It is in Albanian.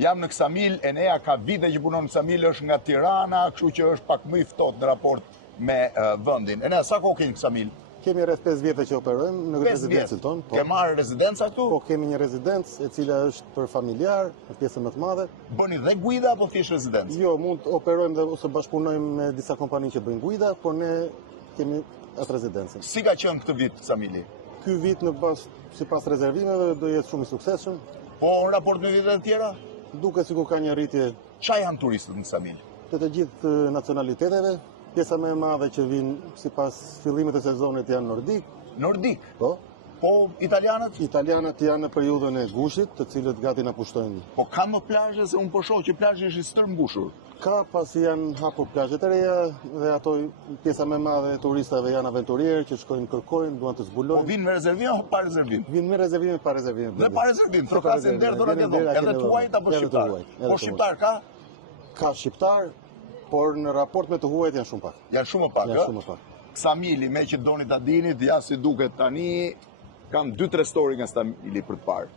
Jam në Ksamil, Enea ka vite që punon në Ksamil, është nga Tirana, kështu që është pak më i ftohtë në raport me vendin. Enea, sa kohë keni në Ksamil? Kemi rreth 5 vjetë që operojmë në rezidencën tonë. Ke marrë rezidenca këtu? Po, kemi një rezidencë e cila është për familjar, në pjesën më të madhe. Bëni dhe guida apo thjesht rezidencë? Jo, mund të operojmë dhe ose bashkëpunojmë me disa kompani që bëjnë guida, por ne kemi atë rezidencën. Si ka qenë këtë vit Ksamili? Ky vit sipas rezervimeve do jetë shumë i suksesshëm. Po në raport me vitet e tjera? Duke sikur ka një rritje. Qa janë turistët në Ksamil? Të gjithë nacionaliteteve. Pjesa më e madhe që vinë sipas fillimit të sezonit janë nordik. Nordik? Po. Po italianët? Italianët janë në periudhën e gushit, të cilët gati na pushtojnë. Po ka më plazhe se unë po shoh që plazhi është i stërmbushur. Ka, pasi janë hapur plazhet e reja dhe ato pjesa më e madhe e turistave janë aventurierë që shkojnë kërkojnë, duan të zbulojnë. Po vinë me rezervim apo pa rezervim? Vinë me rezervim e pa rezervim. Dhe pa rezervim, trokasin derdhë dhëna ke dhënë. Edhe tuajt apo shqiptar? Po shqiptar ka? Ka shqiptar, por në raport me të huajt janë shumë pak. Janë shumë pak, Janë shumë pak. Ksamili, me që doni ta dinit, ja si duket tani, kam 2-3 story nga Ksamili për të parë.